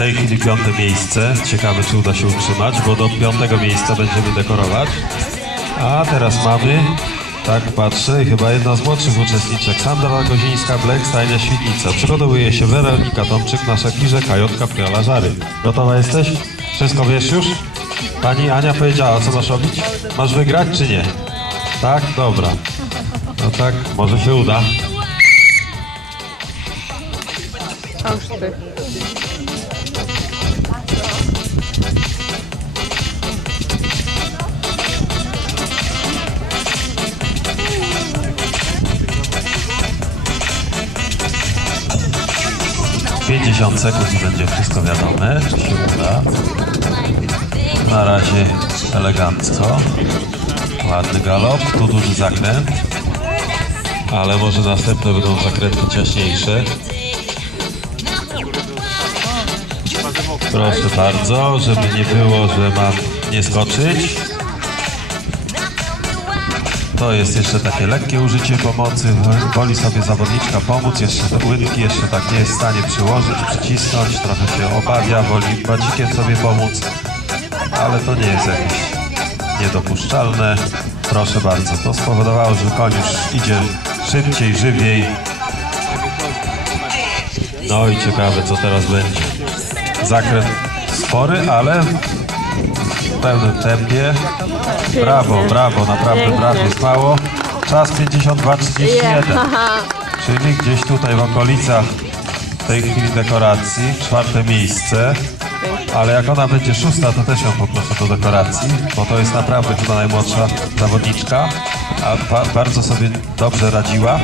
tej chwili piąte miejsce. Ciekawe, czy uda się utrzymać, bo do piątego miejsca będziemy dekorować. A teraz mamy, tak patrzę, chyba jedna z młodszych uczestniczek, Sandra Gozińska, Black, stajnia Świdnica. Przygotowuje się Weronika Tomczyk na szekirze Kajotka Piola Żary. Gotowa jesteś? Wszystko wiesz już? Pani Ania powiedziała, co masz robić? Masz wygrać czy nie? Tak? Dobra. No tak, może się uda. A 50 sekund będzie wszystko wiadome, czy się uda. Na razie elegancko. Ładny galop, tu duży zakręt. Ale może następne będą zakręty ciaśniejsze. Proszę bardzo, żeby nie było, że mam nie skoczyć. To jest jeszcze takie lekkie użycie pomocy. Woli sobie zawodniczka pomóc. Jeszcze łydki, jeszcze tak nie jest w stanie przyłożyć, przycisnąć. Trochę się obawia, woli bacikiem sobie pomóc. Ale to nie jest jakieś niedopuszczalne. Proszę bardzo. To spowodowało, że koń już idzie szybciej, żywiej. No i ciekawe, co teraz będzie. Zakręt spory, ale w pełnym tempie. Brawo, brawo, naprawdę brawo, mało. Czas 52.31, czyli gdzieś tutaj w okolicach tej chwili dekoracji, czwarte miejsce. Ale jak ona będzie szósta, to też ją poproszę do dekoracji, bo to jest naprawdę chyba najmłodsza zawodniczka, a ba bardzo sobie dobrze radziła.